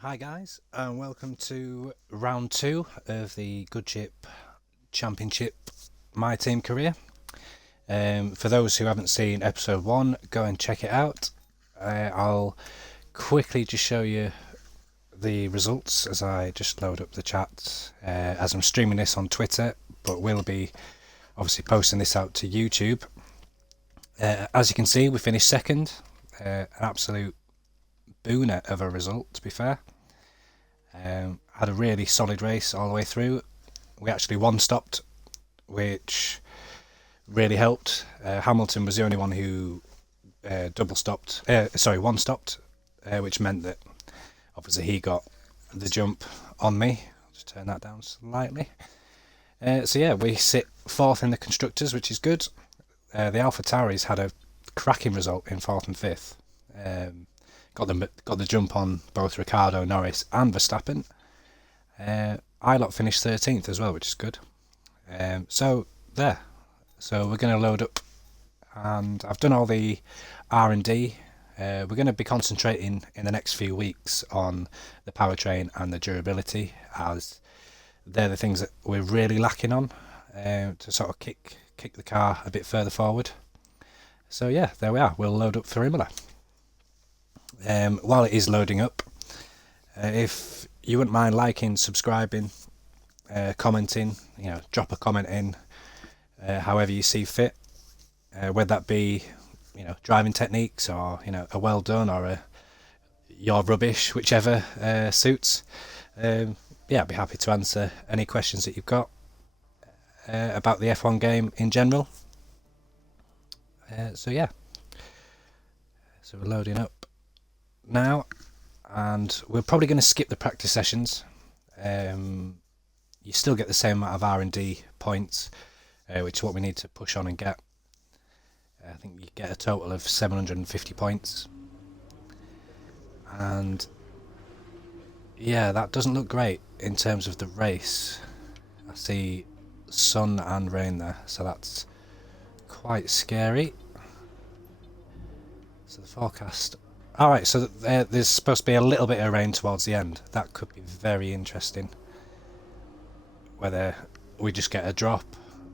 Hi guys, and welcome to round two of the Goodechip Championship My Team career. For those who haven't seen episode one, go and check it out. I'll quickly just show you the results as I just load up the chat. As I'm streaming this on Twitter, but will be obviously posting this out to YouTube. As you can see, we finished second. An absolute booner of a result, to be fair. Had a really solid race all the way through. We actually one-stopped, which really helped. Hamilton was the only one who one-stopped, which meant that obviously he got the jump on me. I'll just turn that down slightly. So yeah, we sit fourth in the constructors, which is good. The AlphaTauris had a cracking result in fourth and fifth. Got the jump on both Ricciardo, Norris, and Verstappen. Ilott finished 13th as well, which is good. So we're going to load up, and I've done all the R&D. We're going to be concentrating in the next few weeks on the powertrain and the durability, as they're the things that we're really lacking on to sort of kick the car a bit further forward. So yeah, there we are. We'll load up for Imola. While it is loading up, if you wouldn't mind liking, subscribing, commenting, drop a comment in, however you see fit, whether that be, driving techniques or, a well done or a you're rubbish, whichever suits. I'd be happy to answer any questions that you've got about the F1 game in general. So we're loading up now, and we're probably going to skip the practice sessions. You still get the same amount of R&D points, which is what we need to push on and get. I think you get a total of 750 points, and yeah, that doesn't look great in terms of the race. I see sun and rain there, so that's quite scary. So the forecast. Alright, so there's supposed to be a little bit of rain towards the end. That could be very interesting. Whether we just get a drop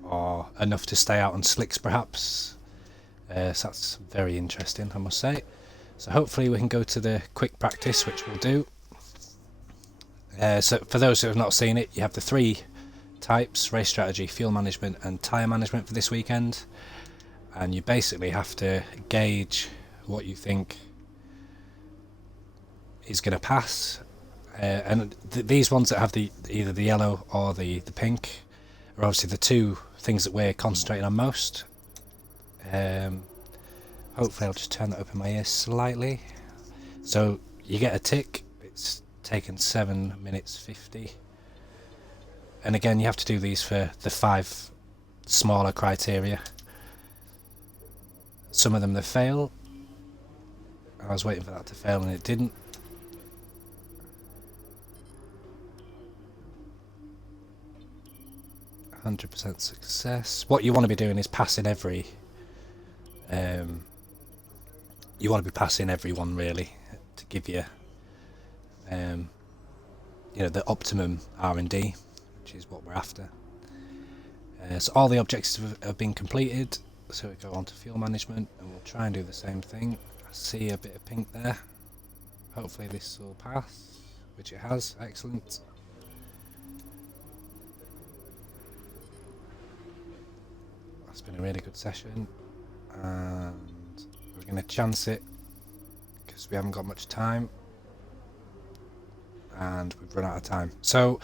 or enough to stay out on slicks perhaps. So that's very interesting, I must say. So hopefully we can go to the quick practice, which we'll do. So for those who have not seen it, you have the three types: race strategy, fuel management and tyre management for this weekend. And you basically have to gauge what you think is going to pass. And these ones that have either the yellow or the pink are obviously the two things that we're concentrating on most. Hopefully I'll just turn that up in my ear slightly. So you get a tick. It's taken 7 minutes 50. And again, you have to do these for the 5 smaller criteria. Some of them they fail. I was waiting for that to fail and it didn't. %, success. What you want to be doing is passing every. You want to be passing everyone really to give you, the optimum R&D, which is what we're after. So all the objectives have been completed. So we go on to fuel management, and we'll try and do the same thing. I see a bit of pink there. Hopefully this will pass, which it has. Excellent. That's been a really good session, and we're going to chance it because we haven't got much time, and we've run out of time. So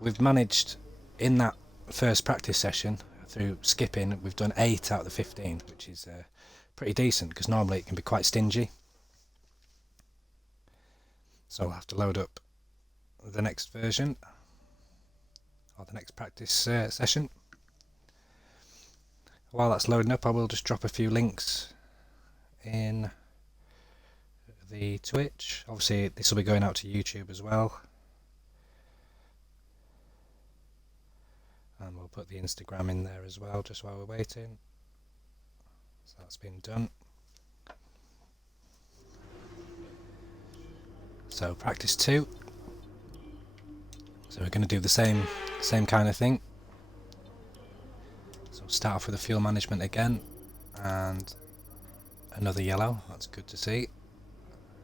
we've managed in that first practice session, through skipping, we've done 8 out of the 15, which is pretty decent because normally it can be quite stingy. So I'll have to load up the next version or the next practice session. While that's loading up, I will just drop a few links in the Twitch. Obviously this will be going out to YouTube as well, and we'll put the Instagram in there as well just while we're waiting. So that's been done. So practice 2. So we're going to do the same kind of thing. So start off with the fuel management again, and another yellow. That's good to see.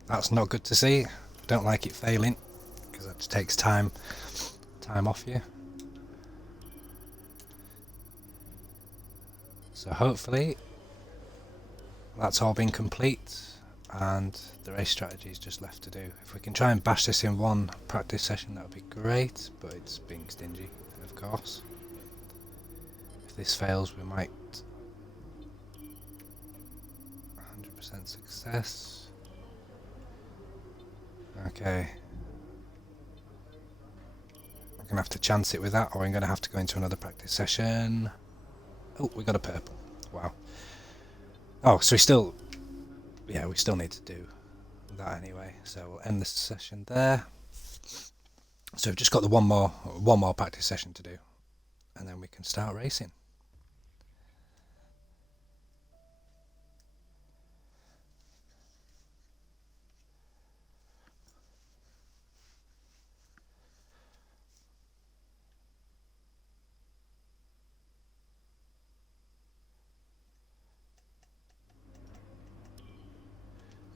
That's not good to see. I don't like it failing, because that just takes time off you. So hopefully that's all been complete, and the race strategy is just left to do. If we can try and bash this in one practice session, that would be great, but it's being stingy, of course. If this fails, we might 100% success. Okay. I'm going to have to chance it with that, or I'm going to have to go into another practice session. Oh, we got a purple. Wow. Oh, so we still need to do that anyway. So we'll end this session there. So we've just got the one more practice session to do, and then we can start racing.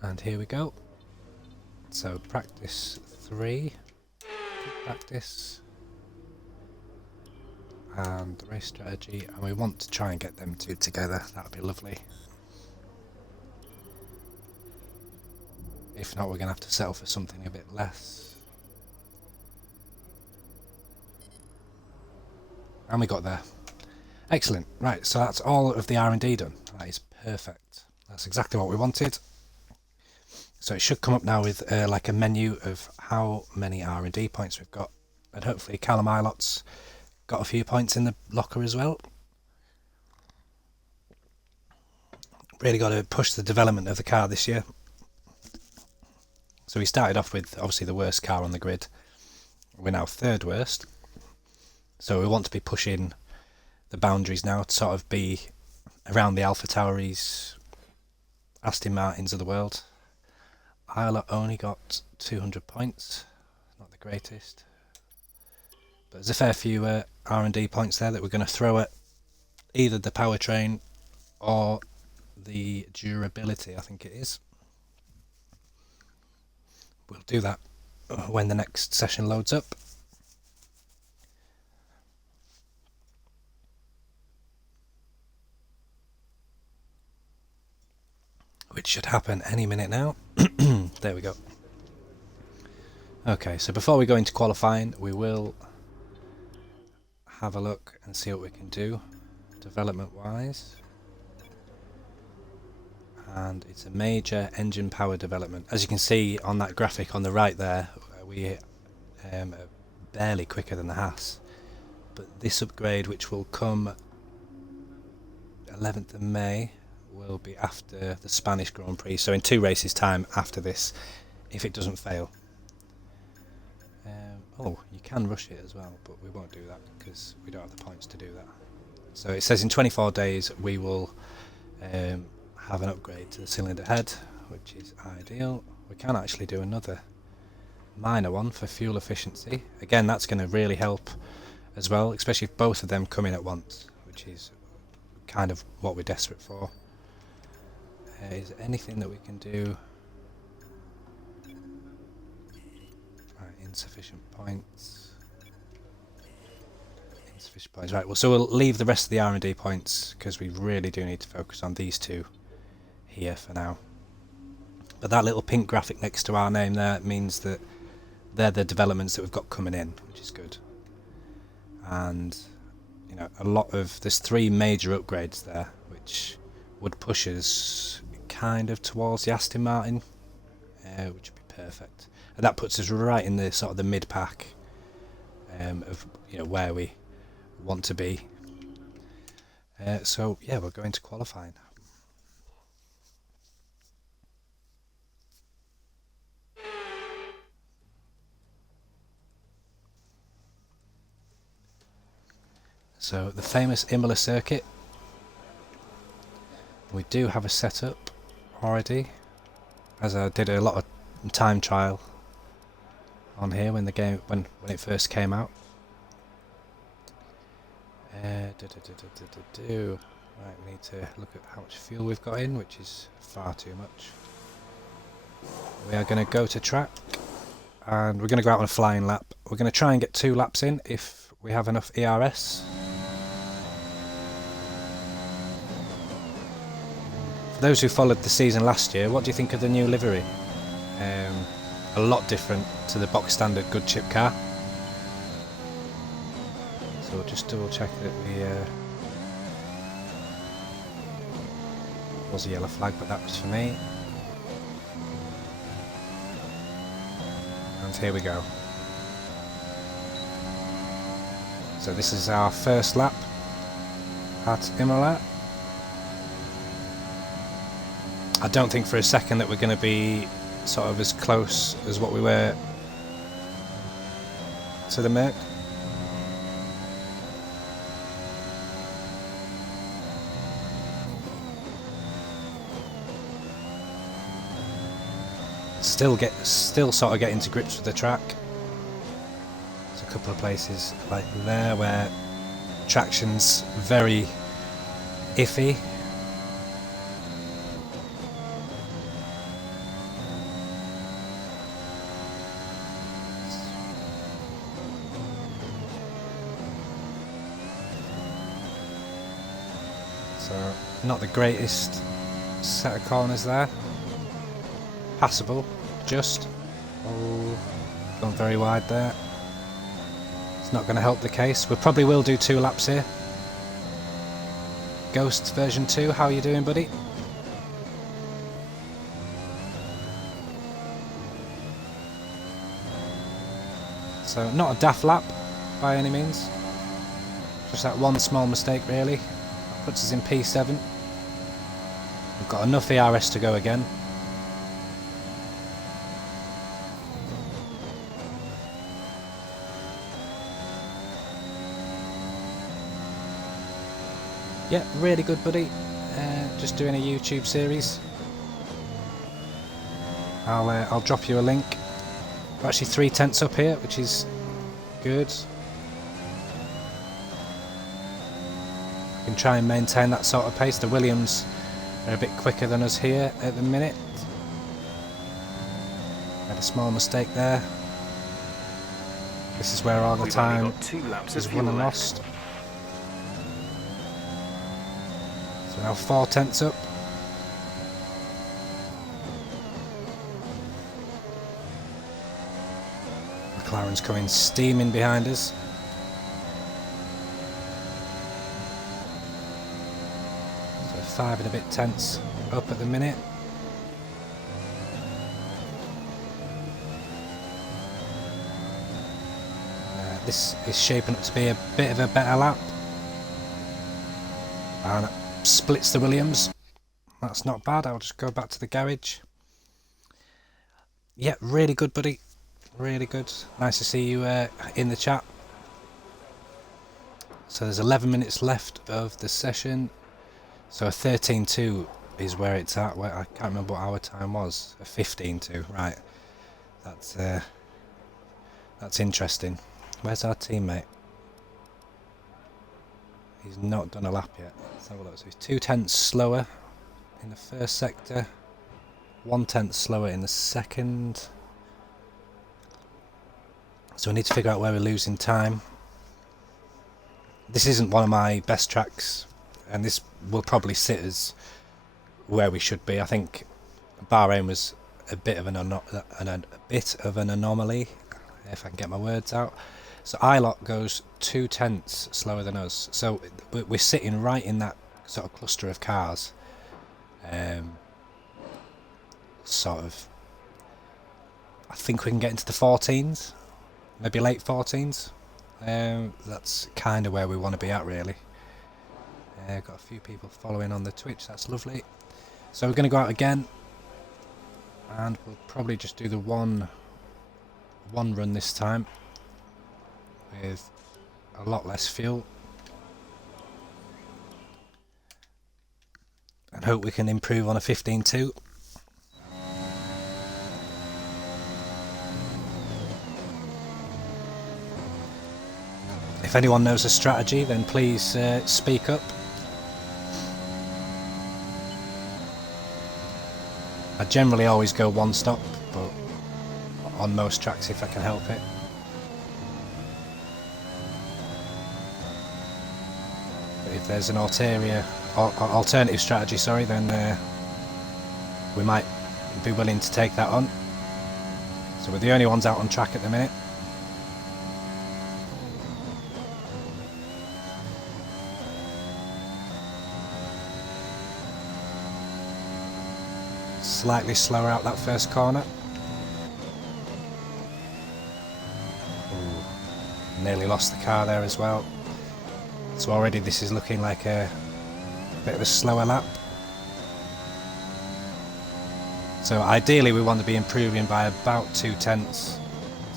And here we go. So practice 3, practice, and the race strategy, and we want to try and get them two together. That would be lovely. If not, we're going to have to settle for something a bit less. And we got there. Excellent. Right, so that's all of the R&D done. That is perfect. That's exactly what we wanted. So it should come up now with like a menu of how many R&D points we've got, and hopefully Callum Ilot's got a few points in the locker as well. Really got to push the development of the car this year. So we started off with obviously the worst car on the grid. We're now 3rd worst. So we want to be pushing the boundaries now to sort of be around the Alpha Tauris, Aston Martins of the world. Ilot only got 200 points, not the greatest, but there's a fair few R&D points there that we're going to throw at either the powertrain or the durability, I think it is. We'll do that when the next session loads up. Which should happen any minute now. There we go. Okay, so before we go into qualifying, we will have a look and see what we can do development wise. And it's a major engine power development. As you can see on that graphic on the right there, we are barely quicker than the Haas. But this upgrade, which will come 11th of May, will be after the Spanish Grand Prix, so in 2 races time after this, if it doesn't fail. Oh, you can rush it as well, but we won't do that because we don't have the points to do that. So it says in 24 days we will have an upgrade to the cylinder head, which is ideal. We can actually do another minor one for fuel efficiency. Again, that's going to really help as well, especially if both of them come in at once, which is kind of what we're desperate for. Is there anything that we can do? Right, insufficient points. Insufficient points. Right, well, so we'll leave the rest of the R&D points because we really do need to focus on these two here for now. But that little pink graphic next to our name there means that they're the developments that we've got coming in, which is good. And you know, there's 3 major upgrades there, which would push us kind of towards the Aston Martin, which would be perfect. And that puts us right in the sort of the mid pack of where we want to be. So yeah, we'll go into qualifying. So the famous Imola circuit. We do have a setup already, as I did a lot of time trial on here when it first came out. Right, we need to look at how much fuel we've got in, which is far too much. We are going to go to track, and we're going to go out on a flying lap. We're going to try and get 2 laps in if we have enough ERS. For those who followed the season last year, what do you think of the new livery? A lot different to the box standard Goodechip car. So we'll just double check that we was a yellow flag, but that was for me. And here we go. So this is our first lap at Imola. I don't think for a second that we're going to be sort of as close as what we were to the Merc. Still sort of getting to grips with the track. There's a couple of places like there where traction's very iffy. So not the greatest set of corners there. Passable, just. Oh, gone very wide there. It's not going to help the case. We probably will do 2 laps here. Ghost version 2, how are you doing, buddy? So not a daft lap by any means. Just that one small mistake really. Puts us in P7. We've got enough ERS to go again. Yeah, really good, buddy. Just doing a YouTube series. I'll drop you a link. We're actually 3 tenths up here, which is good. We can try and maintain that sort of pace. The Williams are a bit quicker than us here at the minute. Had a small mistake there. This is where all the time is won and lost. So now 4 tenths up. McLaren's coming steaming behind us. So 5 and a bit tenths up at the minute. This is shaping up to be a bit of a better lap. And splits the Williams. That's not bad. I'll just go back to the garage. Yeah, really good, buddy. Really good. Nice to see you in the chat. So there's 11 minutes left of the session. So a 13.2 is where it's at. Where I can't remember what our time was. A 15.2. Right. That's interesting. Where's our teammate? He's not done a lap yet. Let's have a look. So he's 2 tenths slower in the first sector, 1 tenth slower in the second. So we need to figure out where we're losing time. This isn't one of my best tracks, and this will probably sit as where we should be. I think Bahrain was a bit of an anomaly, if I can get my words out. So ILOT goes 2 tenths slower than us. So we're sitting right in that sort of cluster of cars. Sort of, I think we can get into the 14s, maybe late 14s. That's kind of where we want to be at, really. Got a few people following on the Twitch, that's lovely. So we're going to go out again, and we'll probably just do the one run this time with a lot less fuel, and hope we can improve on a 15.2. if anyone knows a strategy, then please speak up. I generally always go one stop, but on most tracks if I can help it. But if there's an alternative strategy, sorry, then we might be willing to take that on. So we're the only ones out on track at the minute. Slightly slower out that first corner. Ooh, nearly lost the car there as well. So already this is looking like a bit of a slower lap. So ideally we want to be improving by about 0.2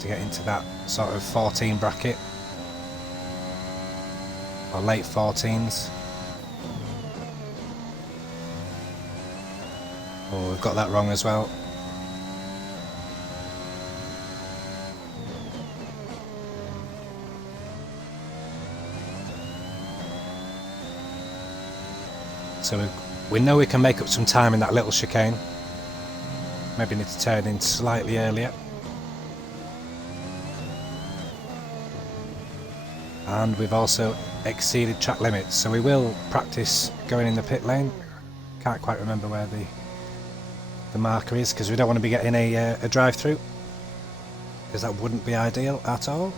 to get into that sort of 14 bracket. Or late 14s. Oh, we've got that wrong as well. So we know we can make up some time in that little chicane. Maybe need to turn in slightly earlier. And we've also exceeded track limits, so we will practice going in the pit lane. Can't quite remember where the marker is, because we don't want to be getting a drive-through, because that wouldn't be ideal at all.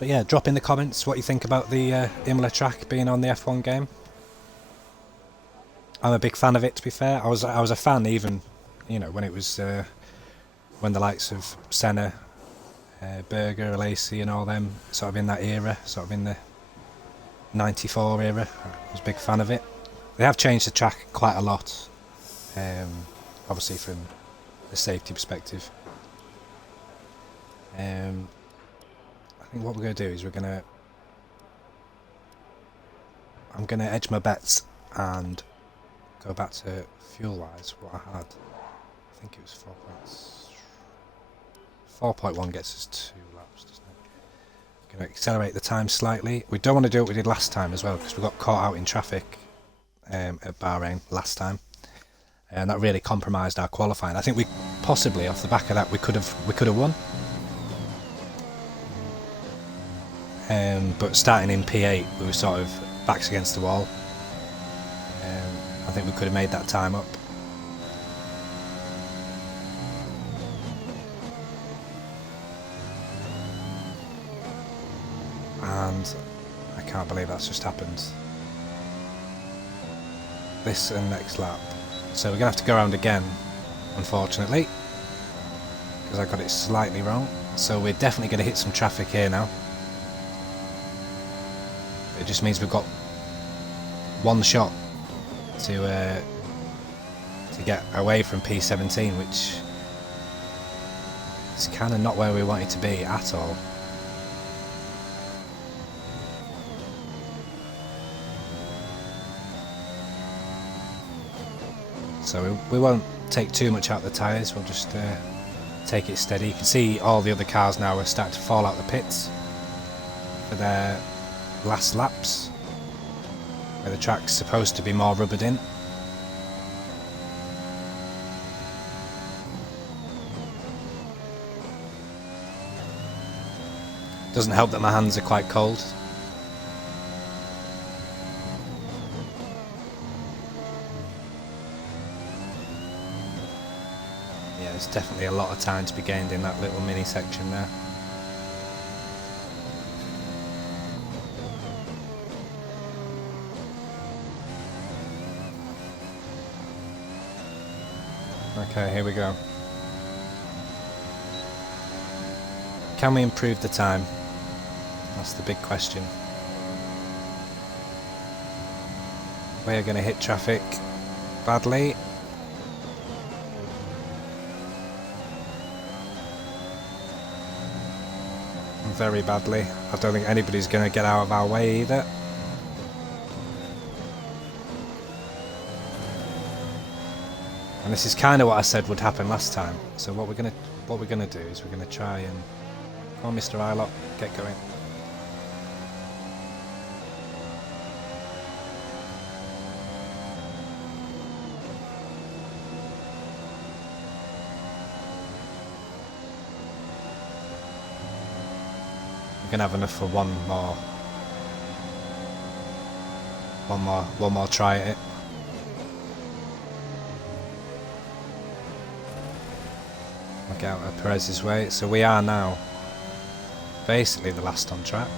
But yeah, drop in the comments what you think about the Imola track being on the F1 game. I'm a big fan of it, to be fair. I was a fan even, you know, when it was when the likes of Senna, Berger, Lacey and all them, sort of in that era, sort of in the 94 era. I was a big fan of it. They have changed the track quite a lot, obviously from a safety perspective. I think what we're going to do is I'm going to edge my bets and go back to fuel-wise what I had. I think it was 4.1 gets us 2 laps, doesn't it? Going to accelerate the time slightly. We don't want to do what we did last time as well, because we got caught out in traffic at Bahrain last time, and that really compromised our qualifying. I think we possibly, off the back of that, we could have won. But starting in P8, we were sort of backs against the wall. I think we could have made that time up. And I can't believe that's just happened. This and next lap. So we're going to have to go around again, unfortunately, because I got it slightly wrong. So we're definitely going to hit some traffic here now. It just means we've got one shot to get away from P17, which is kind of not where we want it to be at all. So we won't take too much out the tyres, we'll just take it steady. You can see all the other cars now are starting to fall out the pits for their last laps, where the track's supposed to be more rubbered in. Doesn't help that my hands are quite cold. Yeah, there's definitely a lot of time to be gained in that little mini section there. Okay, here we go. Can we improve the time? That's the big question. We are going to hit traffic badly. Very badly. I don't think anybody's going to get out of our way either. And this is kind of what I said would happen last time. So what we're gonna do is we're gonna try and come on, Mr. Ilott, get going. We're gonna have enough for one more try at it. I'll get out of Perez's way. So we are now basically the last on track.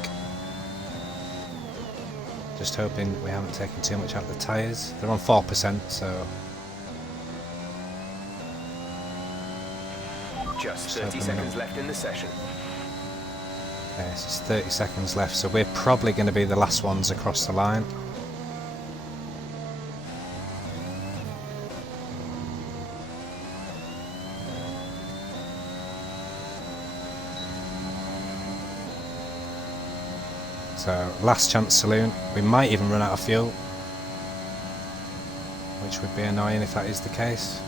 Just hoping we haven't taken too much out of the tyres. They're on 4%, so just 30 seconds left in the session. Okay, so it's 30 seconds left, so we're probably going to be the last ones across the line. So, last chance saloon. We might even run out of fuel, which would be annoying if that is the case.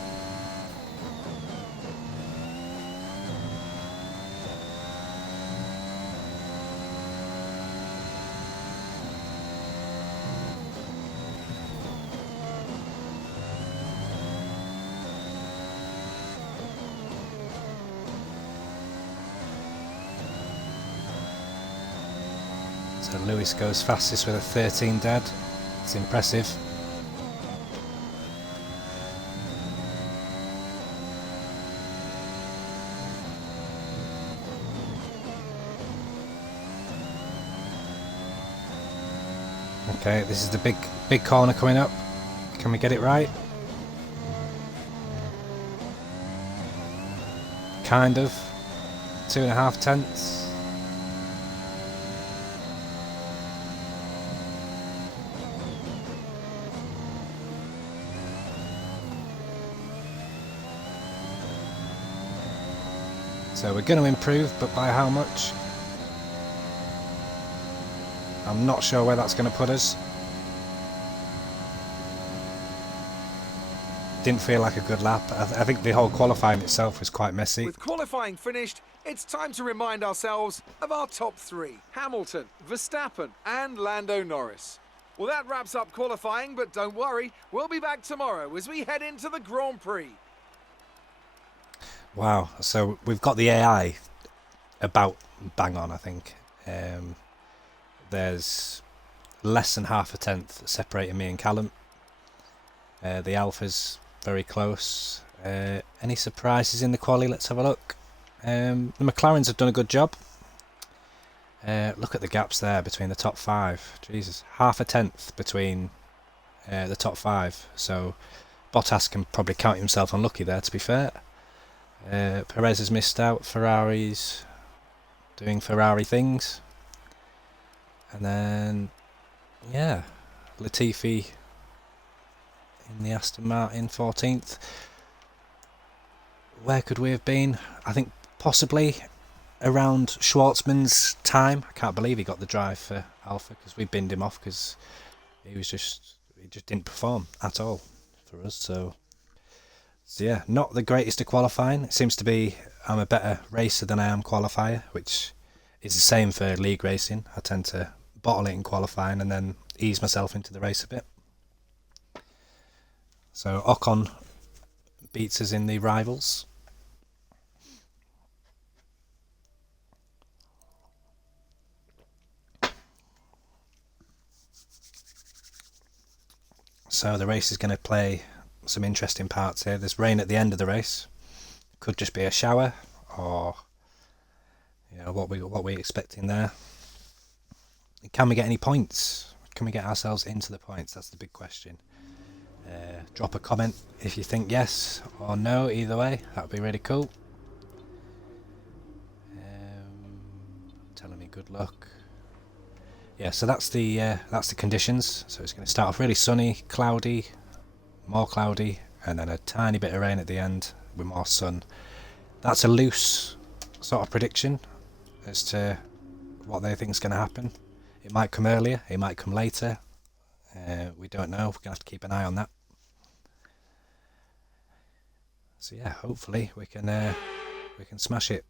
So Lewis goes fastest with a 13 dead. It's impressive. Okay, this is the big corner coming up. Can we get it right? Kind of. 2.5 tenths. So we're going to improve, but by how much? I'm not sure where that's going to put us. Didn't feel like a good lap. I think the whole qualifying itself was quite messy. With qualifying finished, it's time to remind ourselves of our top three: Hamilton, Verstappen and Lando Norris. Well, that wraps up qualifying, but don't worry, we'll be back tomorrow as we head into the Grand Prix. Wow, so we've got the AI about bang on, I think. There's less than half a tenth separating me and Callum. The Alpha's very close. Any surprises in the quali? Let's have a look. The McLarens have done a good job. Look at the gaps there between the top five. Jesus, half a tenth between the top five. So Bottas can probably count himself unlucky there, to be fair. Perez has missed out. Ferrari's doing Ferrari things. And then, yeah, Latifi in the Aston Martin 14th. Where could we have been? I think possibly around Schwartzman's time. I can't believe he got the drive for Alpha, because we binned him off because he just didn't perform at all for us. So yeah, not the greatest of qualifying. It seems to be I'm a better racer than I am qualifier, which is the same for league racing. I tend to bottle it in qualifying and then ease myself into the race a bit. So Ocon beats us in the rivals. So the race is going to play some interesting parts here. There's rain at the end of the race. Could just be a shower, or what we expecting there. Can we get any points? Can we get ourselves into the points? That's the big question. Drop a comment if you think yes or no. Either way, that would be really cool. Telling me good luck. Yeah, so that's the conditions. So it's going to start off really sunny, cloudy, more cloudy, and then a tiny bit of rain at the end with more sun. That's a loose sort of prediction as to what they think is going to happen. It might come earlier, it might come later. We don't know. We're going to have to keep an eye on that. So yeah, hopefully we can smash it.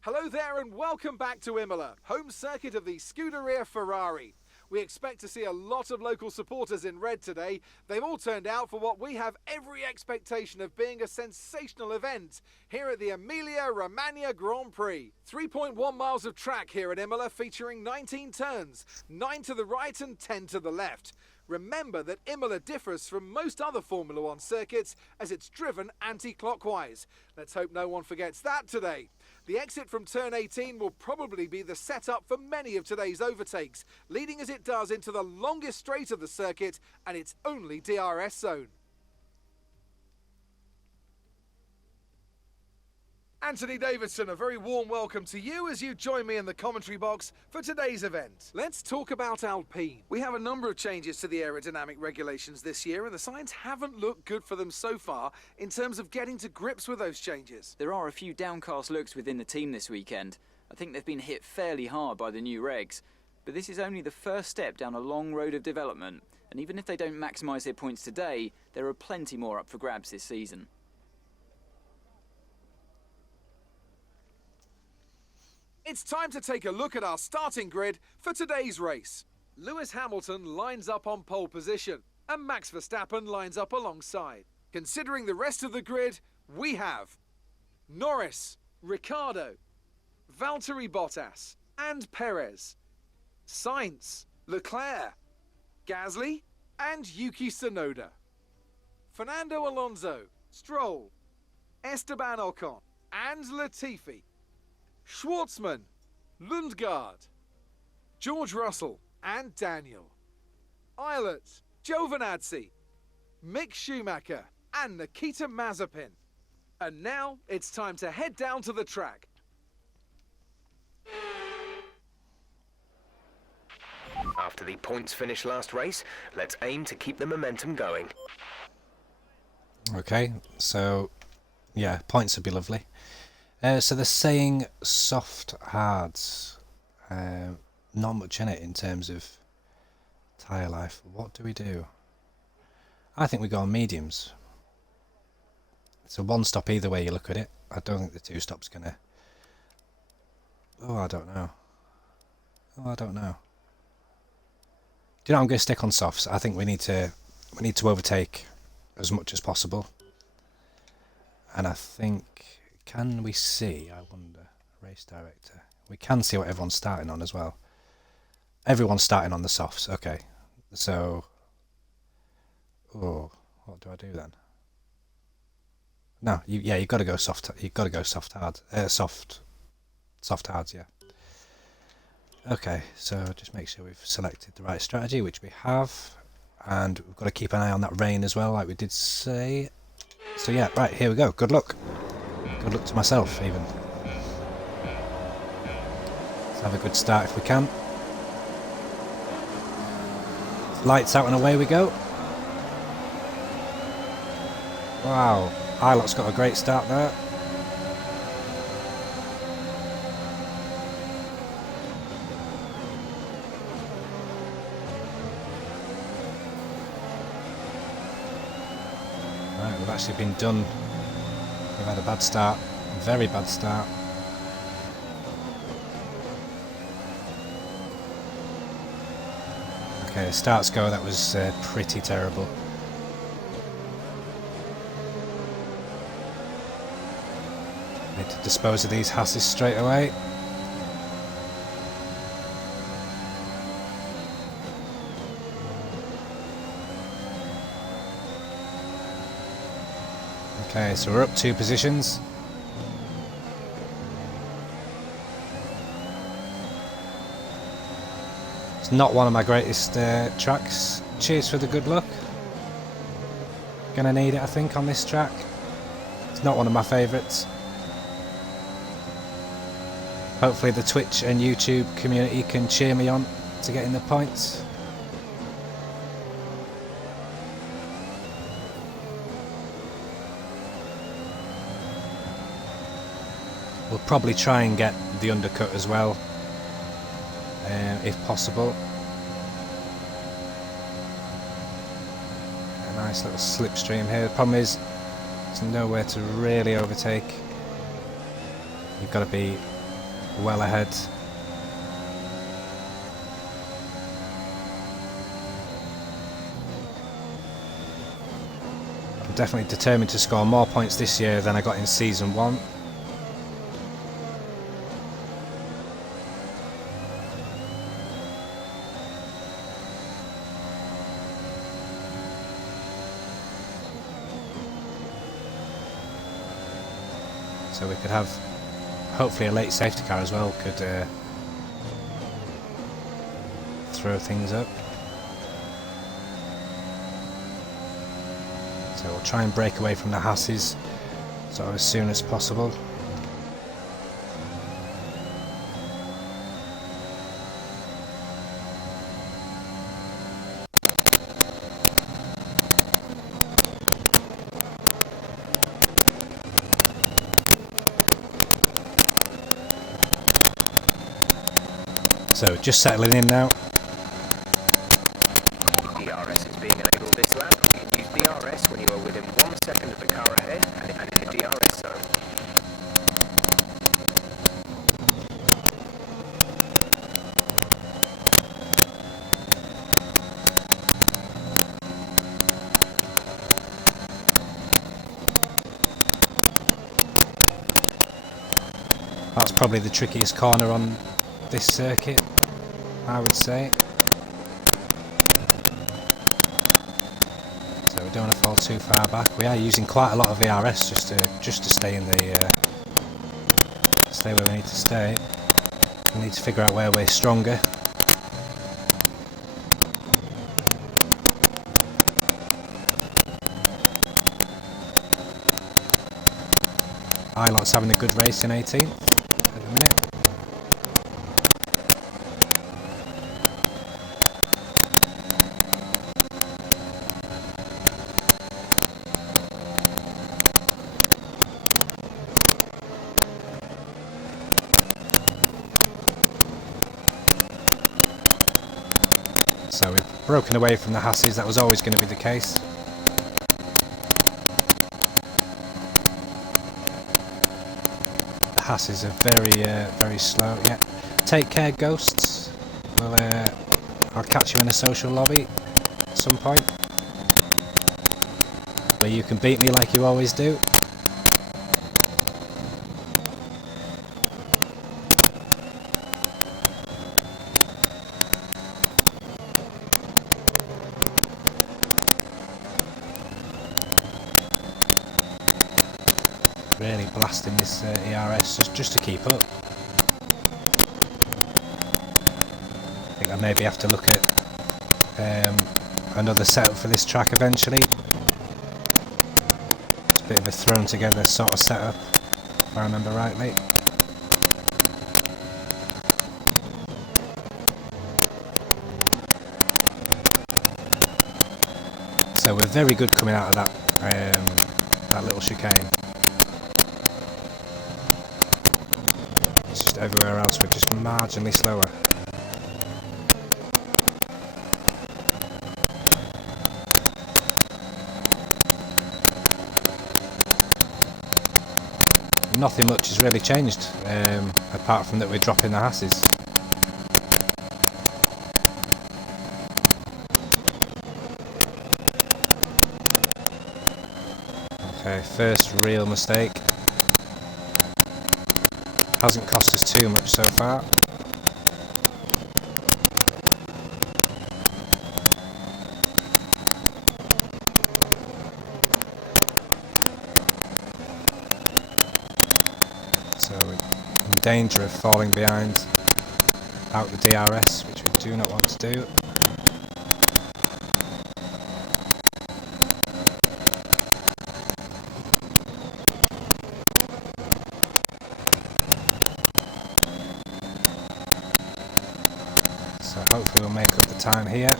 Hello there and welcome back to Imola, home circuit of the Scuderia Ferrari. We expect to see a lot of local supporters in red today. They've all turned out for what we have every expectation of being a sensational event here at the Emilia-Romagna Grand Prix. 3.1 miles of track here at Imola featuring 19 turns, 9 to the right and 10 to the left. Remember that Imola differs from most other Formula One circuits as it's driven anti-clockwise. Let's hope no one forgets that today. The exit from turn 18 will probably be the setup for many of today's overtakes, leading as it does into the longest straight of the circuit and its only DRS zone. Anthony Davidson, a very warm welcome to you as you join me in the commentary box for today's event. Let's talk about Alpine. We have a number of changes to the aerodynamic regulations this year, and the signs haven't looked good for them so far in terms of getting to grips with those changes. There are a few downcast looks within the team this weekend. I think they've been hit fairly hard by the new regs. But this is only the first step down a long road of development, and even if they don't maximise their points today, there are plenty more up for grabs this season. It's time to take a look at our starting grid for today's race. Lewis Hamilton lines up on pole position and Max Verstappen lines up alongside. Considering the rest of the grid, we have Norris, Ricciardo, Valtteri Bottas and Perez, Sainz, Leclerc, Gasly and Yuki Tsunoda, Fernando Alonso, Stroll, Esteban Ocon and Latifi, Schwartzman, Lundgaard, George Russell and Daniel, Eilert, Giovinazzi, Mick Schumacher and Nikita Mazepin. And now it's time to head down to the track. After the points finish last race, let's aim to keep the momentum going. Okay, so yeah, points would be lovely. So they're saying soft hards. Not much in it in terms of tyre life. What do we do? I think we go on mediums. It's a one stop either way you look at it. I don't think the two stop's gonna... Oh, I don't know. Do you know, I'm going to stick on softs. I think we need to overtake as much as possible. And I think... Can we see, I wonder, race director? We can see what everyone's starting on as well. Everyone's starting on the softs, okay. So, oh, what do I do then? No, you've got to go soft. You've got to go soft hard, soft hards, yeah. Okay, so just make sure we've selected the right strategy, which we have, and we've got to keep an eye on that rain as well, like we did say. So yeah, right, here we go. Good luck. Good luck to myself, even. Let's have a good start if we can. Lights out and away we go. Wow, Ilot's got a great start there. Right, we've actually been done. We've had a bad start, a very bad start. Okay, starts go, that was pretty terrible. Need to dispose of these hasses straight away. Okay, so we're up 2 positions. It's not one of my greatest tracks. Cheers for the good luck. Gonna need it, I think, on this track. It's not one of my favourites. Hopefully the Twitch and YouTube community can cheer me on to getting the points. We'll probably try and get the undercut as well, if possible. A nice little slipstream here. The problem is there's nowhere to really overtake. You've got to be well ahead. I'm definitely determined to score more points this year than I got in season 1. So we could have hopefully a late safety car as well, could throw things up. So we'll try and break away from the Hasses sort of as soon as possible. So just settling in now. DRS is being enabled this lap. You can use DRS when you are within 1 second of the car ahead and in the DRS zone. That's probably the trickiest corner on this circuit, I would say. So we don't want to fall too far back. We are using quite a lot of VRS just to stay in the stay where we need to stay. We need to figure out where we're stronger. Ilot's having a good race in 18th at the minute. So we've broken away from the Hasses. That was always going to be the case. The Hasses are very slow. Yeah. Take care, ghosts. Well, I'll catch you in a social lobby at some point, where you can beat me like you always do. Really blasting this ERS just to keep up. I think I maybe have to look at another setup for this track eventually. It's a bit of a thrown together sort of setup, if I remember rightly. So we're very good coming out of that little chicane. Everywhere else we're just marginally slower. Nothing much has really changed, apart from that we're dropping the Hasses. Okay, first real mistake. Hasn't cost us too much so far. So we're in danger of falling behind out the DRS, which we do not want to do. So hopefully we'll make up the time here.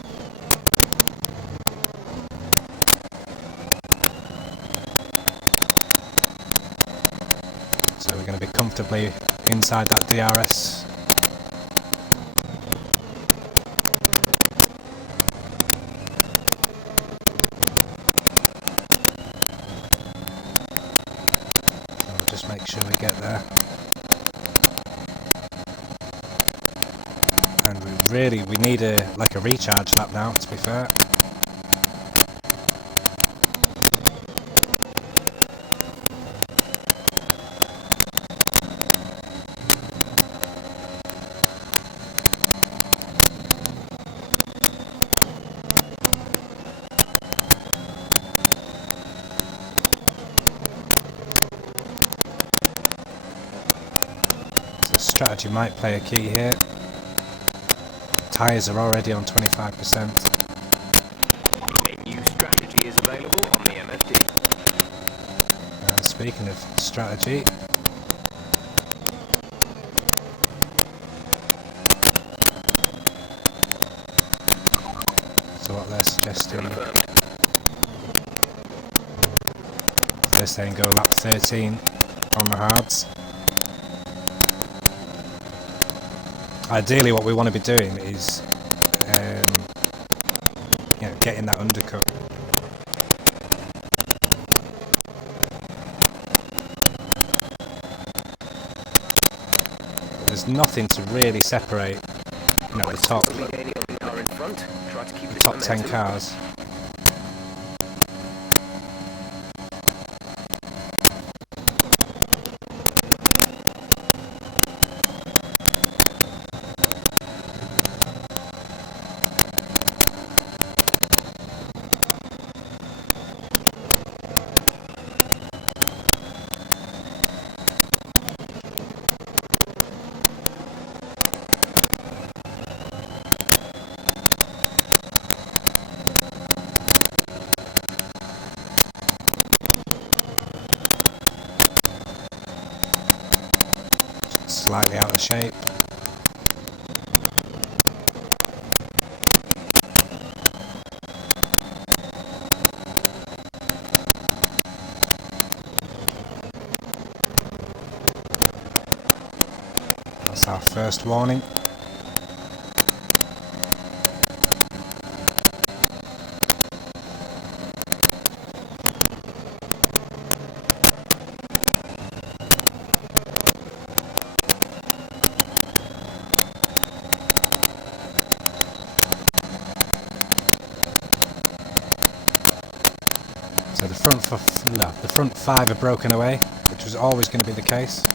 So we're going to be comfortably inside that DRS. Just make sure we get there. And we need a recharge lap now, to be fair. So strategy might play a key here. Tyres are already on 25%. A new strategy is available on the MFD. And speaking of strategy, so what they're suggesting, Confirmed. they're saying go lap 13 on the hards. Ideally what we want to be doing is getting that undercut. There's nothing to really separate the top Possibly gaining on the car in front. Try to keep this top 10 momentum. cars. Slightly out of shape. That's our first warning. So the front five are broken away, which was always going to be the case.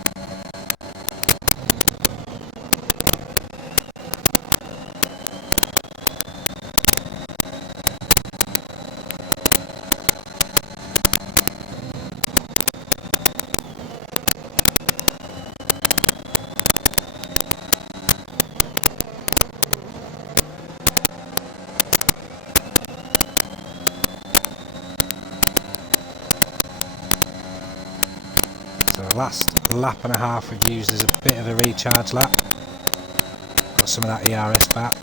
So the last lap and a half we've used as a bit of a recharge lap. Got some of that ERS back.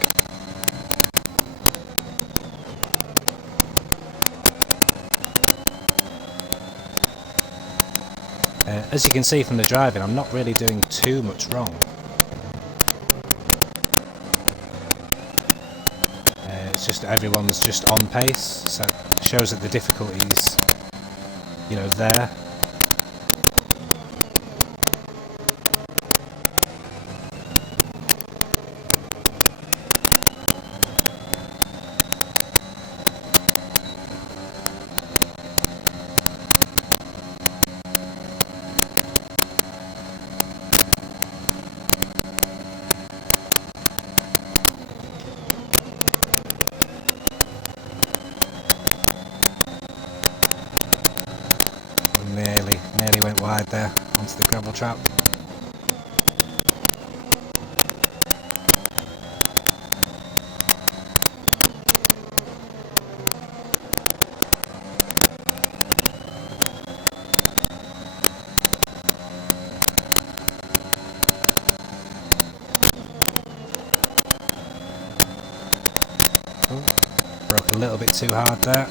As you can see from the driving, I'm not really doing too much wrong. It's just everyone's just on pace, so it shows that the difficulty's, there. Nearly went wide there onto the gravel trap. Oh, broke a little bit too hard there.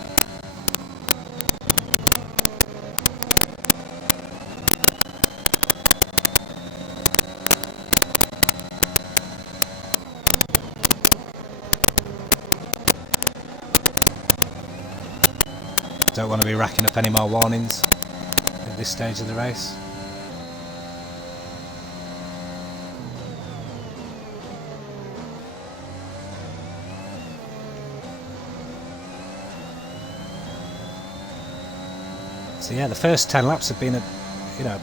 Don't want to be racking up any more warnings at this stage of the race. So yeah, the first 10 laps have been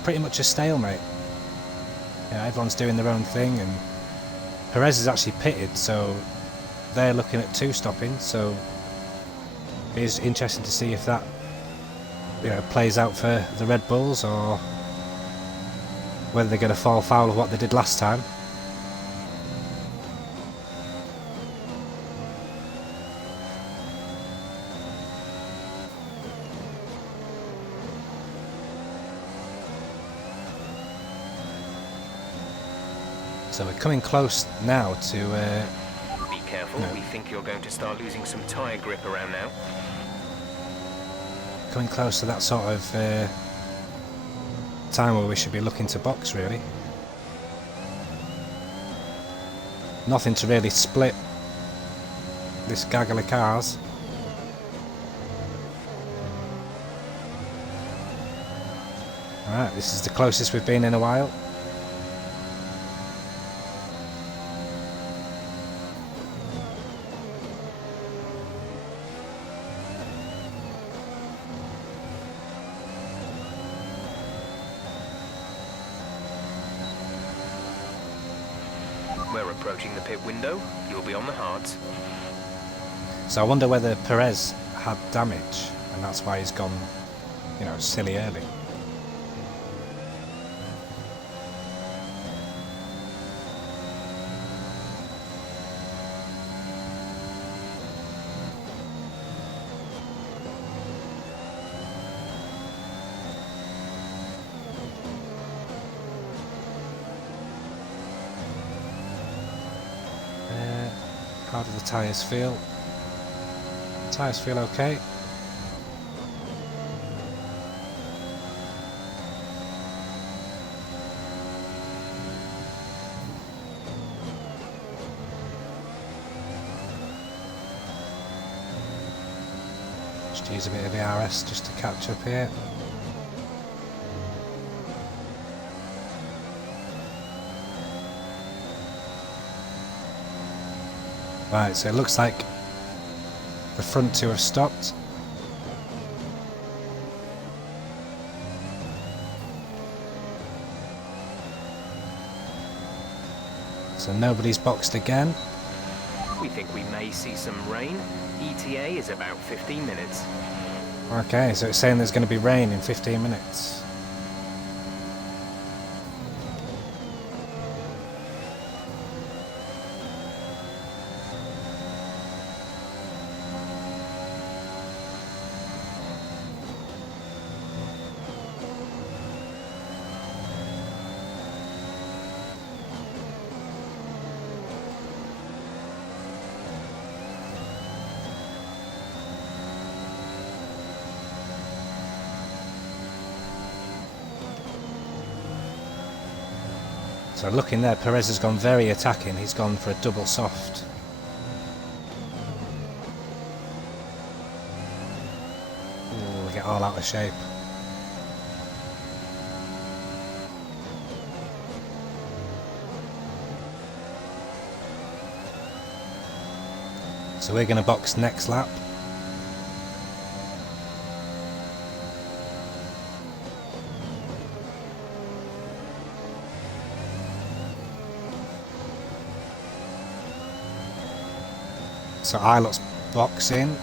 pretty much a stalemate. Everyone's doing their own thing, and Perez is actually pitted, so they're looking at 2 stopping. So it's interesting to see if that plays out for the Red Bulls, or whether they're going to fall foul of what they did last time. So we're coming close now to... Be careful, we think you're going to start losing some tyre grip around now. coming close to that sort of time where we should be looking to box, really. Nothing to really split this gaggle of cars. Alright, this is the closest we've been in a while. We're approaching the pit window. You'll be on the hards. So I wonder whether Perez had damage and that's why he's gone, silly early. How do the tyres feel? Tyres feel okay. Just use a bit of ERS just to catch up here. Right, so it looks like the front two have stopped. So nobody's boxed again. We think we may see some rain. ETA is about 15 minutes. Okay, so it's saying there's going to be rain in 15 minutes. So looking there, Perez has gone very attacking. He's gone for a double soft. Ooh, we get all out of shape. So we're going to box next lap. So Ilot's boxing.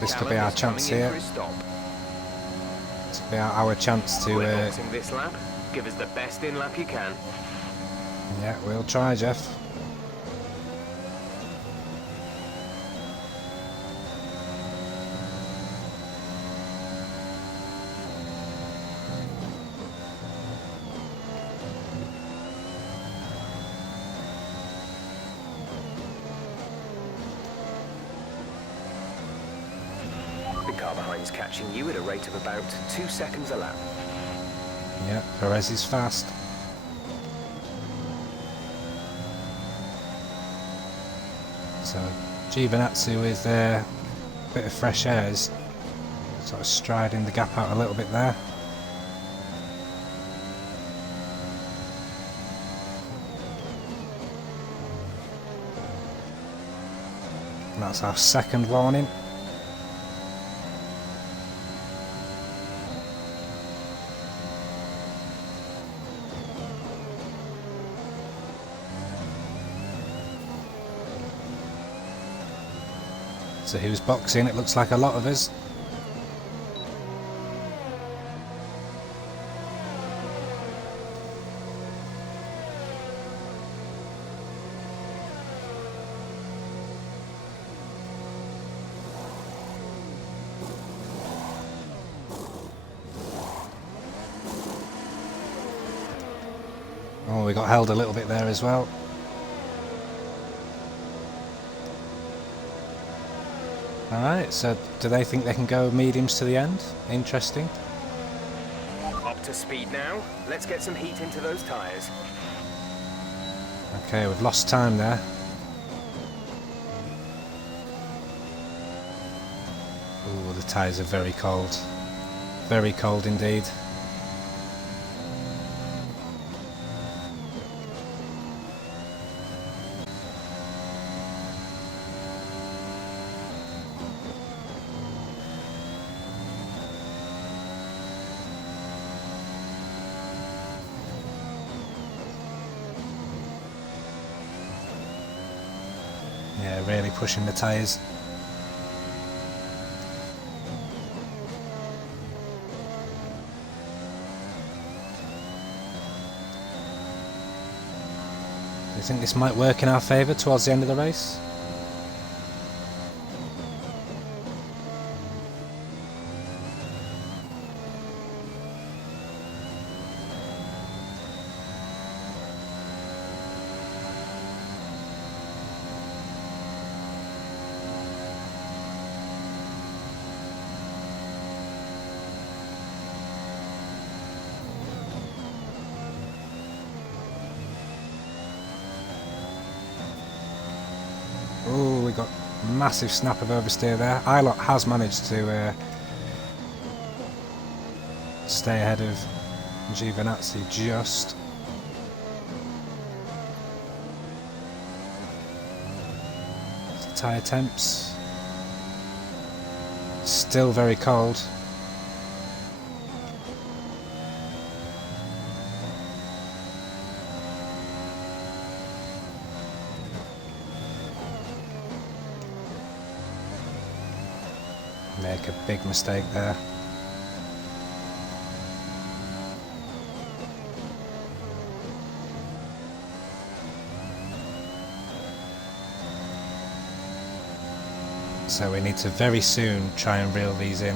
This could be our chance here. This could be our chance to... We're boxing this lap. Give us the best in lap you can. Yeah, we'll try, Jeff. Car behind's catching you at a rate of about 2 seconds a lap. Yeah, Perez is fast. So Giovinazzi with a bit of fresh air is sort of striding the gap out a little bit there. And that's our second warning. So who's boxing? It looks like a lot of us. Oh, we got held a little bit there as well. Alright, so do they think they can go mediums to the end? Interesting. Up to speed now. Let's get some heat into those tyres. Okay, we've lost time there. Ooh, the tyres are very cold. Very cold indeed. Yeah, really pushing the tyres. Do you think this might work in our favour towards the end of the race? Oh, we got massive snap of oversteer there. Ilot has managed to stay ahead of Giovinazzi just. Tyre temps. Still very cold. Make a big mistake there. So we need to very soon try and reel these in.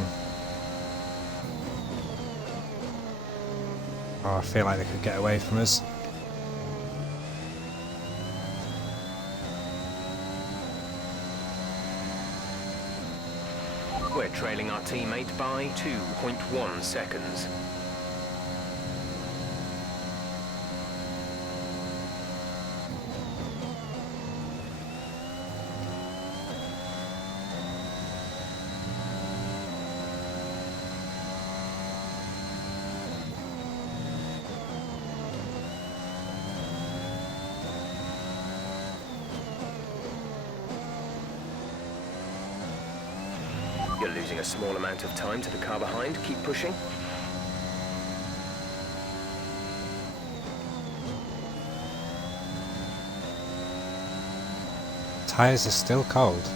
Oh, I feel like they could get away from us. We're trailing our teammate by 2.1 seconds. You're losing a small amount of time to the car behind. Keep pushing. Tyres are still cold.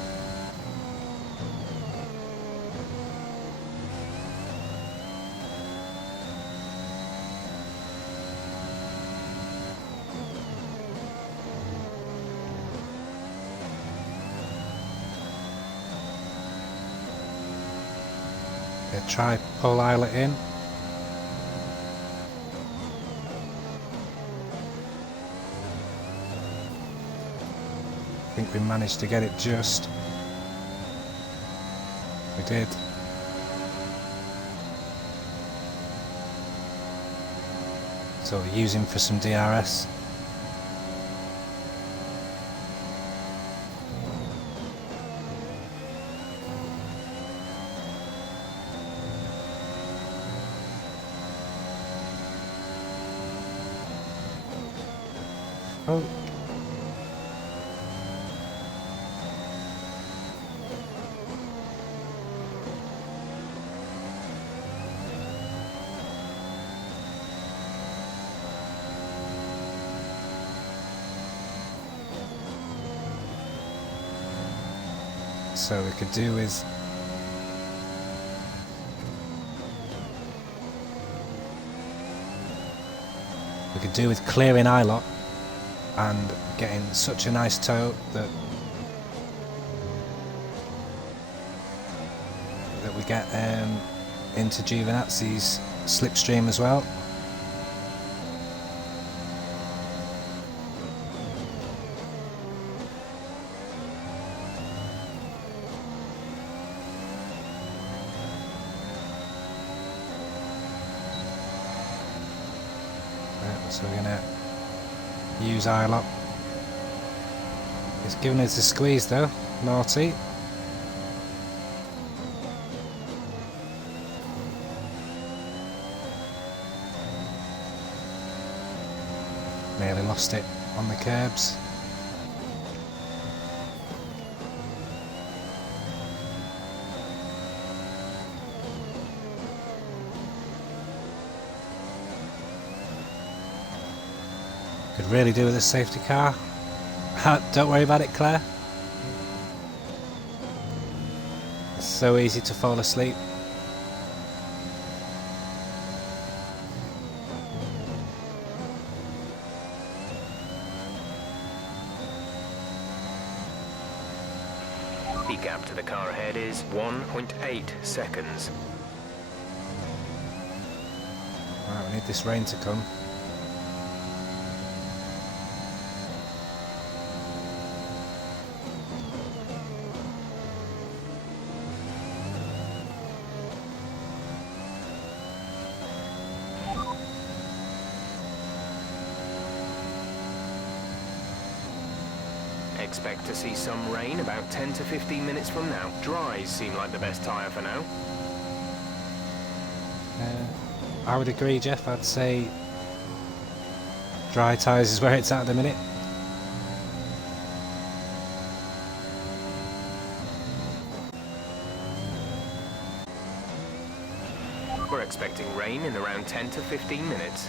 Try pull Islet in. I think we managed to get it just. We did. So we're using for some DRS. Oh. So we could do with clearing Ilot and getting such a nice tow that we get into Giovinazzi's slipstream as well. So we're going to use Ilot. It's giving us a squeeze though, naughty. Nearly lost it on the curbs. Could really do with a safety car. Don't worry about it, Claire. It's so easy to fall asleep. The gap to the car ahead is 1.8 seconds. Right, we need this rain to come. Expect to see some rain about 10 to 15 minutes from now. Dries seem like the best tyre for now. I would agree, Jeff. I'd say dry tyres is where it's at the minute. We're expecting rain in around 10 to 15 minutes.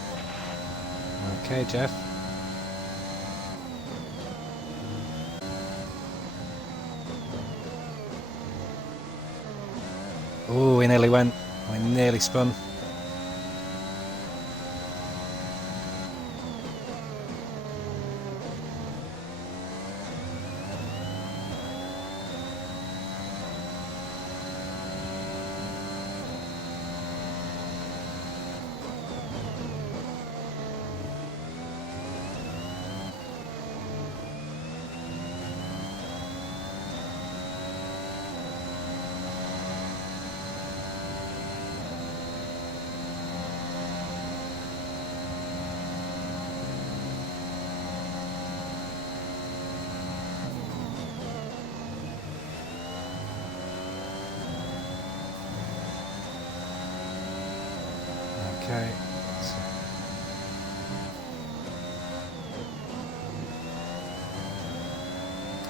Okay, Jeff. Oh, we nearly went. We nearly spun. Okay.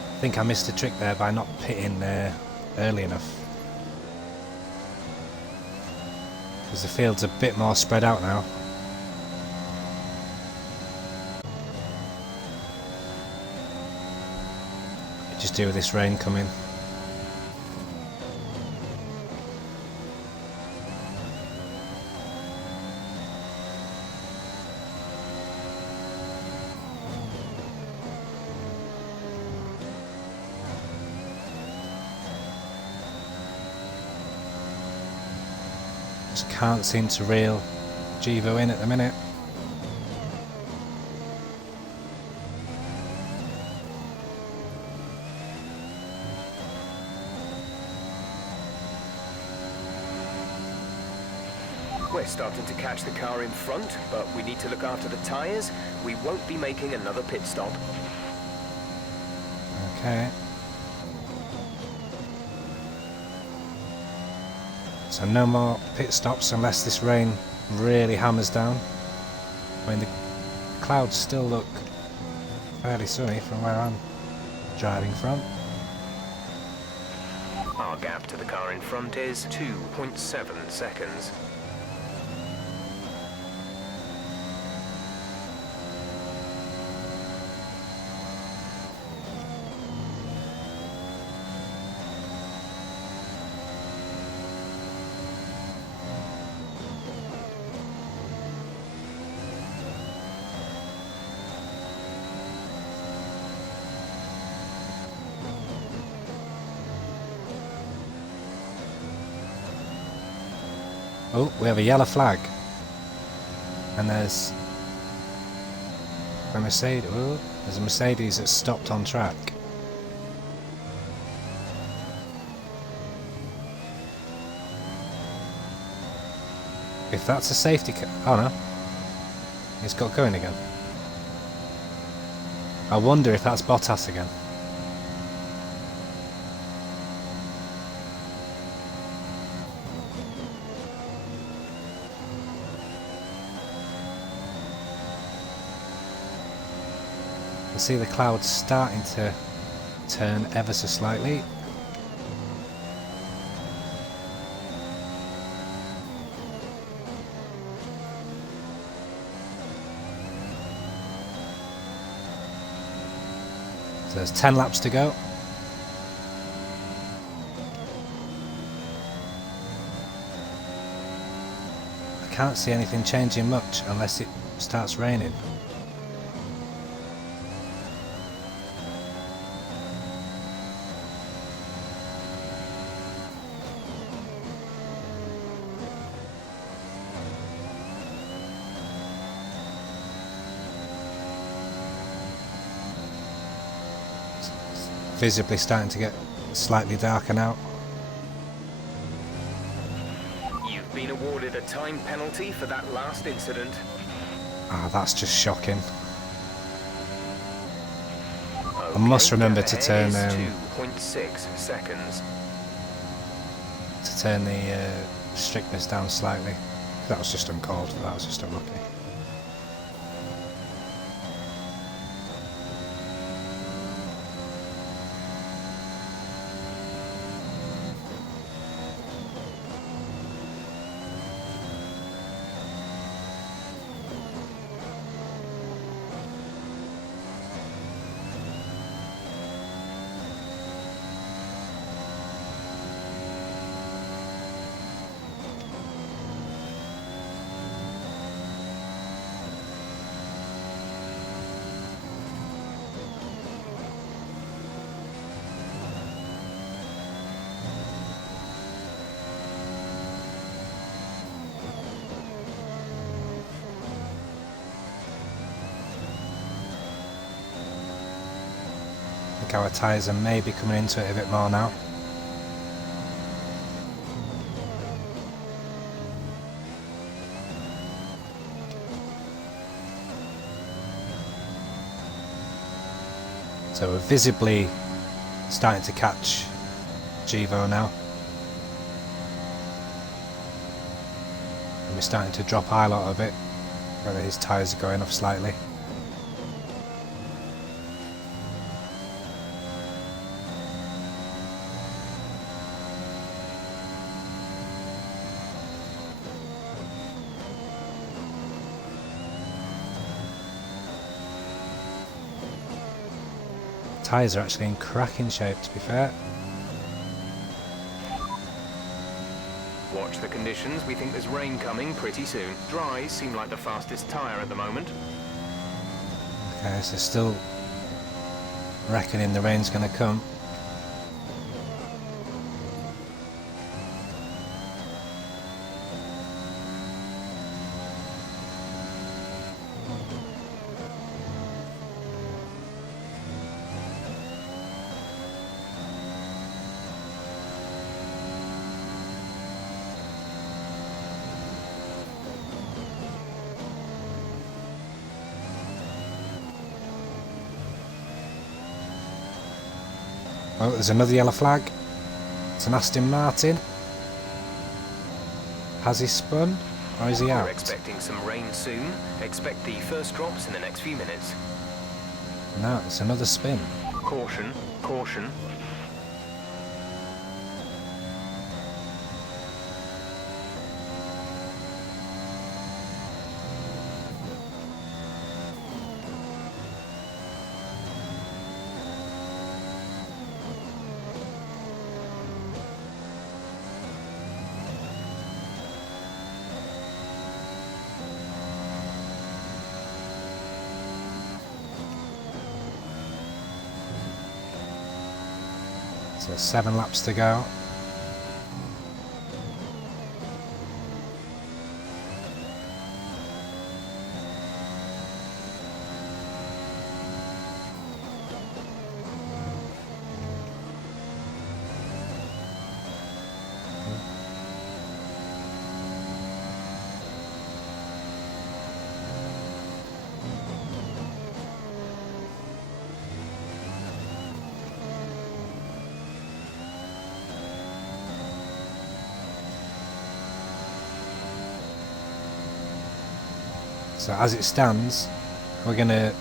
I think I missed a trick there by not pitting early enough. Because the field's a bit more spread out now. Just do with this rain coming. Just can't seem to reel Givo in at the minute. We're starting to catch the car in front, but we need to look after the tyres. We won't be making another pit stop. Okay. So no more pit stops unless this rain really hammers down. I mean, the clouds still look fairly sunny from where I'm driving from. Our gap to the car in front is 2.7 seconds. Oh, we have a yellow flag. And there's a Mercedes. Oh, there's a Mercedes that's stopped on track. If that's a safety car... Oh no. It's got going again. I wonder if that's Bottas again. You see the clouds starting to turn ever so slightly. So there's 10 laps to go. I can't see anything changing much unless it starts raining. Visibly starting to get slightly darker now. You've been awarded a time penalty for that last incident. Ah, that's just shocking. I must remember to turn 2.6 seconds. to turn the strictness down slightly. That was just uncalled for. That was just unlucky. I think our tyres are maybe coming into it a bit more now. So we're visibly starting to catch Givo now. And we're starting to drop Ilott a bit, whether his tyres are going off slightly. Tyres are actually in cracking shape, to be fair. Watch the conditions. We think there's rain coming pretty soon. Dries seem like the fastest tyre at the moment. Okay, so still reckoning the rain's going to come. Oh, there's another yellow flag. It's an Aston Martin. Has he spun? Or is he out? We're expecting some rain soon. Expect the first drops in the next few minutes. No, it's another spin. Caution, caution. So 7 laps to go. So as it stands, we're gonna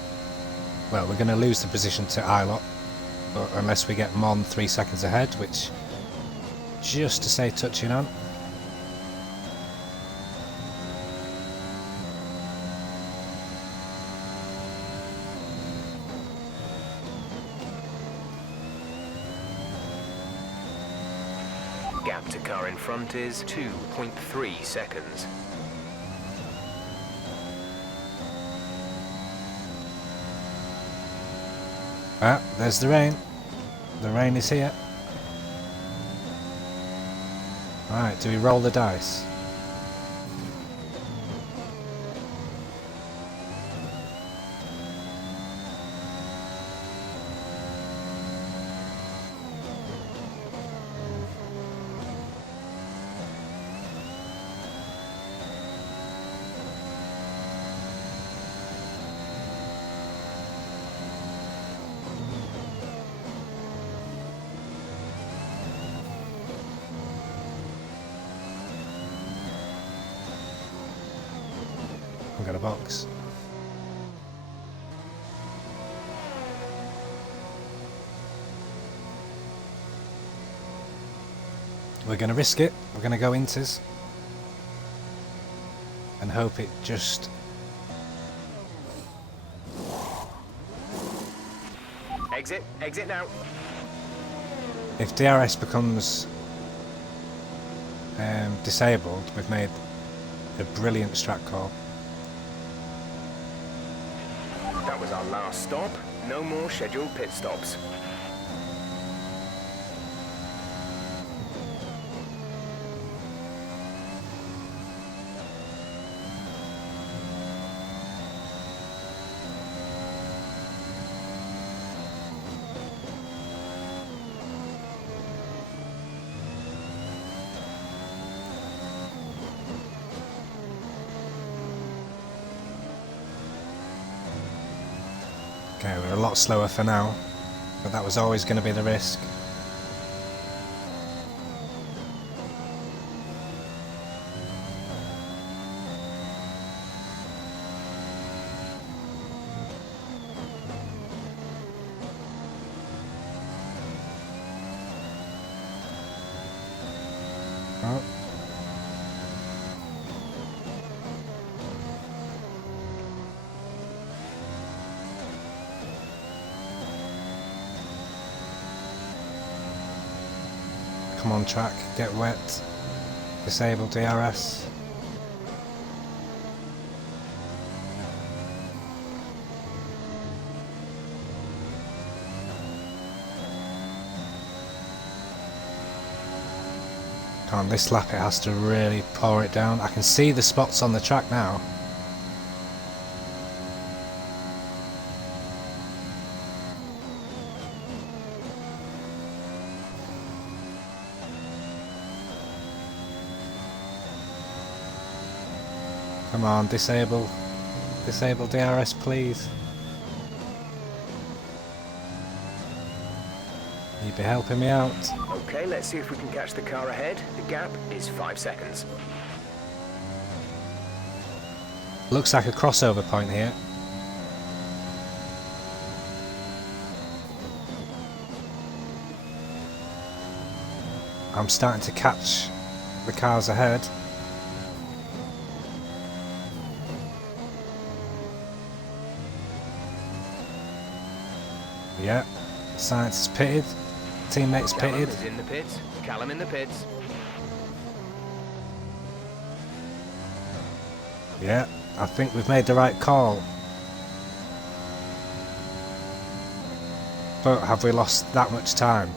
lose the position to Ilot, but unless we get more than 3 seconds ahead, which just to say touching on. Gap to car in front is 2.3 seconds. Ah, there's the rain. The rain is here. Right, do we roll the dice? I've got a box. We're going to risk it. We're going to go Inters and hope it just... Exit now. If DRS becomes disabled, we've made a brilliant strat call. That was our last stop. No more scheduled pit stops. Okay, we're a lot slower for now, but that was always going to be the risk. Oh. Come on track, get wet, disable DRS. Come on, this lap it has to really pour it down. I can see the spots on the track now. Come on, disable DRS please. You'd be helping me out. Okay, let's see if we can catch the car ahead. The gap is 5 seconds. Looks like a crossover point here. I'm starting to catch the cars ahead. Yeah, Science is pitted. Teammates pitted. Callum is in the pits. Callum in the pits. Yeah, I think we've made the right call. But have we lost that much time?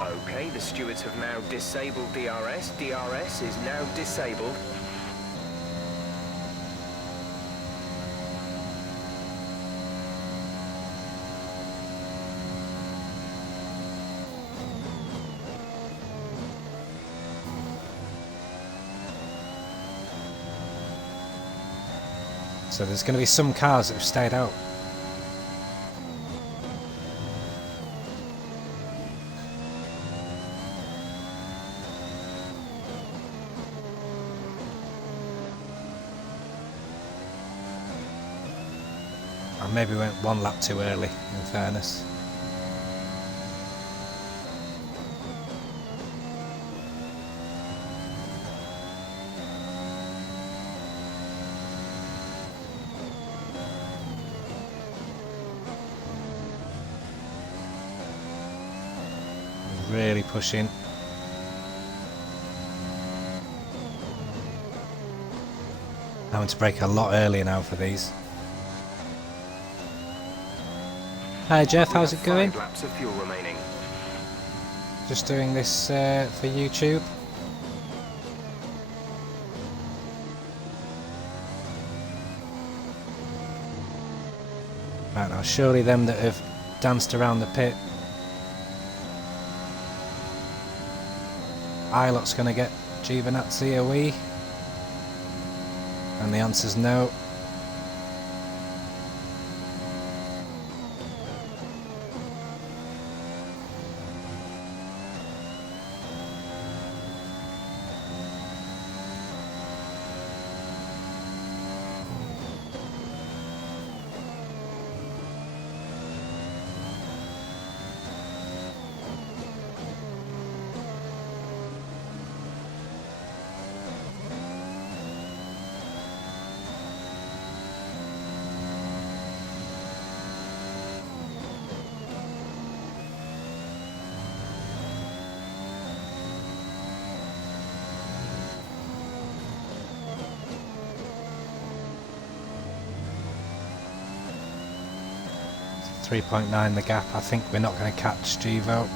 Okay, the stewards have now disabled DRS. DRS is now disabled. So there's going to be some cars that have stayed out. I maybe went one lap too early, in fairness. Really pushing. Having to brake a lot earlier now for these. Hi Jeff, how's it going? 5 laps of fuel remaining. Just doing this for YouTube. Right now, surely them that have danced around the pit. Ilot's going to get Giovinazzi a wee. And the answer's no. .9 the gap. I think we're not going to catch Givo.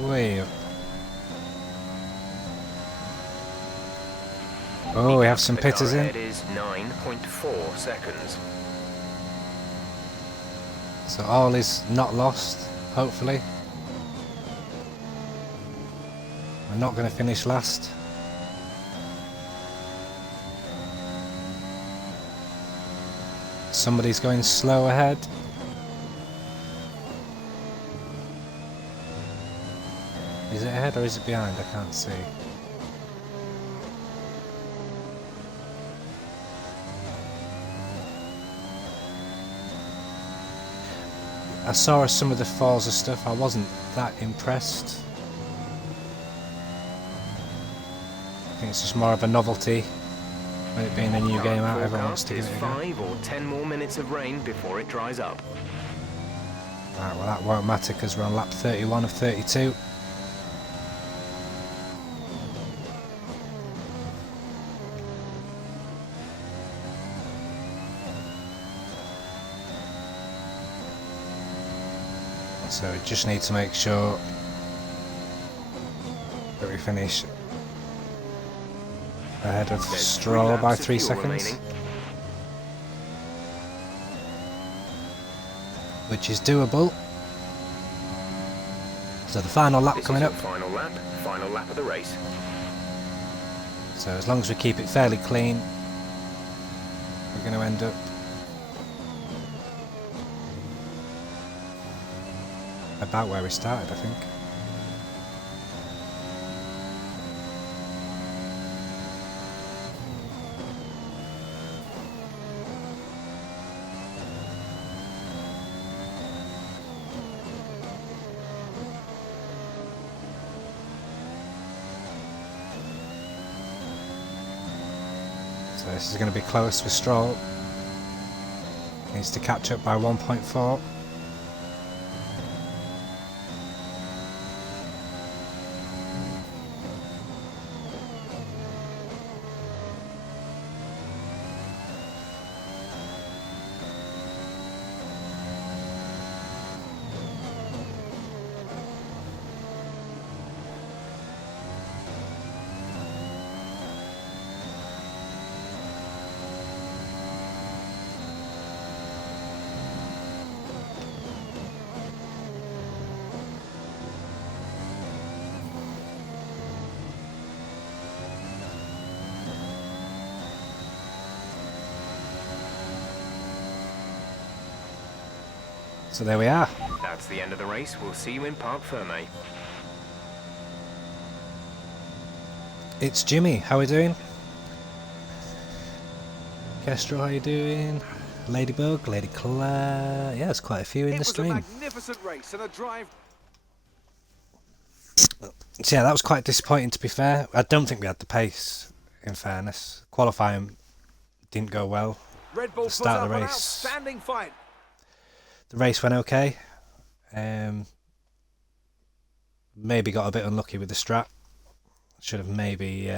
Way up. Oh, we have some pitters in. It is 9.4 seconds. So all is not lost, hopefully. We're not going to finish last. Somebody's going slow ahead. Is it ahead or is it behind? I can't see. I saw some of the Forza stuff, I wasn't that impressed. I think it's just more of a novelty. With it being a new game out, everyone wants to give it a go. 5 or 10 more minutes of rain before it dries up. Right, well that won't matter because we're on lap 31 of 32. So we just need to make sure that we finish ahead of There's Stroll 3 by laps of 3 fuel seconds. remaining. Which is doable. So the final lap This coming is up. your final lap of the race. So as long as we keep it fairly clean, we're going to end up about where we started, I think. So this is going to be close with Stroll. Needs to catch up by 1.4. So there we are. That's the end of the race. We'll see you in Parc Ferme. It's Jimmy. How are we doing? Kestrel, how you doing? Ladybug, Lady Claire. Yeah, there's quite a few in the stream. It was a magnificent race and a drive. So yeah, that was quite disappointing, to be fair. I don't think we had the pace, in fairness. Qualifying didn't go well. Red Bull The start put of the up an race. outstanding fight. The race went okay. Maybe got a bit unlucky with the strap. Should have maybe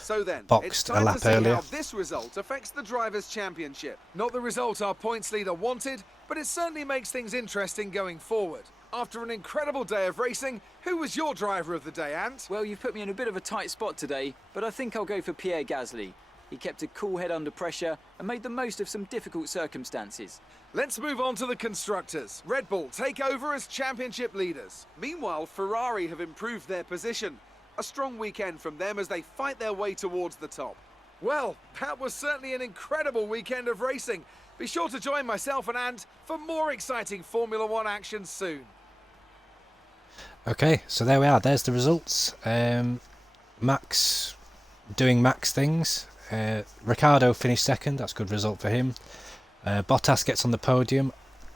So then, it's boxed a time lap to see earlier. how this result affects the Drivers' Championship. Not the result our points leader wanted, but it certainly makes things interesting going forward. After an incredible day of racing, who was your driver of the day, Ant? Well, you've put me in a bit of a tight spot today, but I think I'll go for Pierre Gasly. He kept a cool head under pressure and made the most of some difficult circumstances. Let's move on to the constructors. Red Bull take over as championship leaders. Meanwhile, Ferrari have improved their position. A strong weekend from them as they fight their way towards the top. Well, that was certainly an incredible weekend of racing. Be sure to join myself and Ant for more exciting Formula One action soon. Okay, so there we are. There's the results. Max doing Max things. Ricciardo finished second. That's a good result for him. Bottas gets on the podium.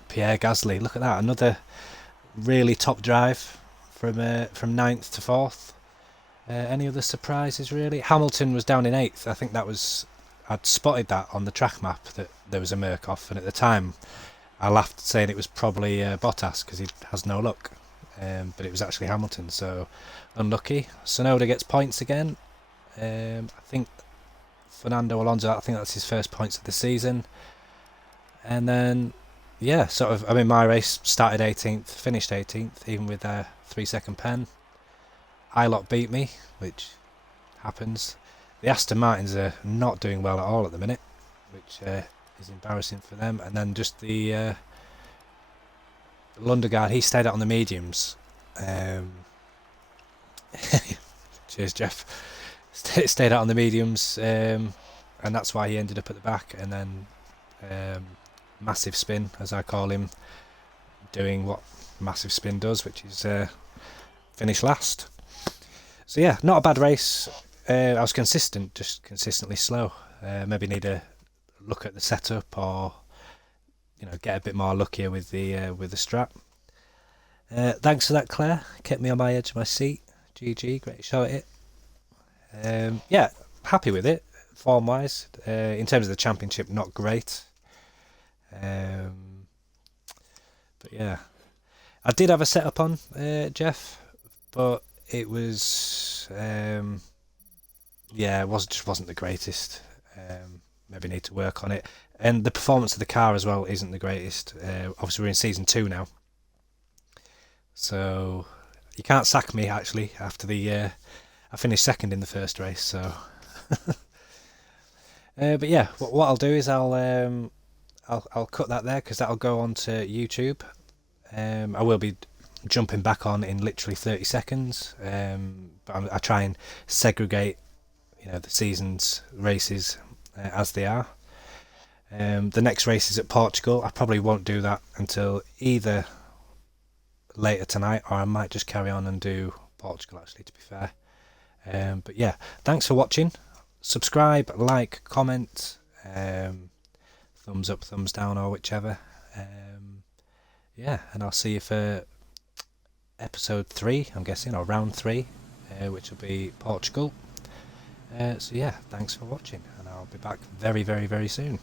Pierre Gasly, look at that. Another really top drive from ninth to fourth. Any other surprises, really? Hamilton was down in 8th. I think that was... I'd spotted that on the track map, that there was a Murkoff, and at the time I laughed saying it was probably Bottas because he has no luck. But it was actually Hamilton, so unlucky. Tsunoda gets points again. I think Fernando Alonso, I think that's his first points of the season. And then, yeah, sort of, I mean, my race started 18th, finished 18th, even with a 3-second pen. Ilott beat me, which happens. The Aston Martins are not doing well at all at the minute, which is embarrassing for them. And then just the Lundegaard, he stayed out on the mediums. Cheers, Jeff. Stayed out on the mediums, and that's why he ended up at the back. And then massive spin, as I call him, doing what massive spin does, which is finish last. So yeah, not a bad race. I was consistent, just consistently slow. Maybe need a look at the setup, or get a bit more luckier with the strap. Thanks for that, Claire. Kept me on my edge of my seat. GG, great shot at it. Yeah, happy with it, form wise. In terms of the championship, not great. But yeah, I did have a setup on, Jeff, but it was just wasn't the greatest. Maybe need to work on it. And the performance of the car as well isn't the greatest. Obviously, we're in season 2 now, so you can't sack me actually after the. I finished second in the first race, so. But yeah, what I'll do is I'll cut that there because that'll go on to YouTube. I will be jumping back on in literally 30 seconds. But I try and segregate, the season's races as they are. The next race is at Portugal. I probably won't do that until either later tonight, or I might just carry on and do Portugal, actually, to be fair. But yeah, thanks for watching. Subscribe, like, comment, thumbs up, thumbs down, or whichever. Yeah, and I'll see you for episode 3, I'm guessing, or round 3, which will be Portugal. So yeah, thanks for watching, and I'll be back very, very, very soon.